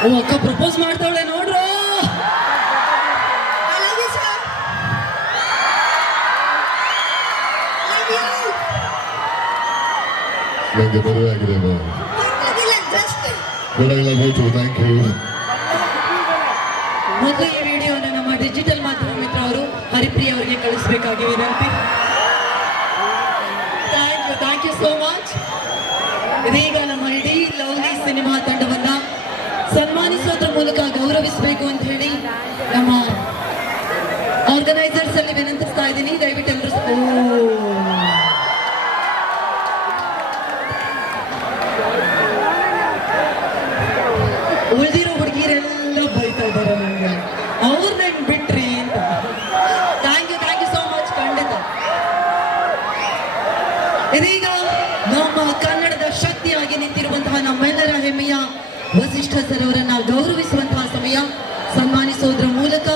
ಓ ಅಕ್ಕ ಪ್ರಪೋಸ್ ಮಾಡ್ತಾವಳೆ ನೋಡ್ರ. ನನಗೆ ಮದುವೆ ಆಗಿದೆ ಇಲ್ಲ ಹೋಯ್ತು ಥ್ಯಾಂಕ್ ಯು ಮೊದಲು ಈ ವಿಡಿಯೋನ ನಮ್ಮ ಡಿಜಿಟಲ್ ಮಾಧ್ಯಮ ಮಿತ್ರ ಅವರು ಹರಿಪ್ರಿಯ ಅವರಿಗೆ ಕಳಿಸ್ಬೇಕಾಗಿ ವಿನಂತಿ thank you thank you so much ಇದೀಗ ನಮ್ಮ ಸನ್ಮಾನಿಸೋದ್ರ ಮೂಲಕ ಗೌರವಿಸಬೇಕು ಅಂತ ಹೇಳಿ ನಮ್ಮ ಆರ್ಗನೈಸರ್ಸ್ ಅಲ್ಲಿ ವಿನಂತಿಸ್ತಾ ಇದ್ದೀನಿ. ದಯವಿಟ್ಟು ಎಲ್ಲರೂ. ಉಳಿದಿರೋ ಹುಡುಗಿರೆಲ್ಲ ಬೈತಾ ಇದ್ದಾರೆ ನನಗೆ. ಅವ್ರು ಹೆಂಗ್ ಬಿಟ್ರಿ ಅಂತ. Thank you thank you so much ಖಂಡಿತ. ಇದೀಗ ನಮ್ಮ ಕನ್ನಡದ ವಸಿಷ್ಠ ಸರ್ ಅವರನ್ನ ಗೌರವಿಸುವಂತಹ ಸಮಯ ಸನ್ಮಾನಿಸೋದ್ರ ಮೂಲಕ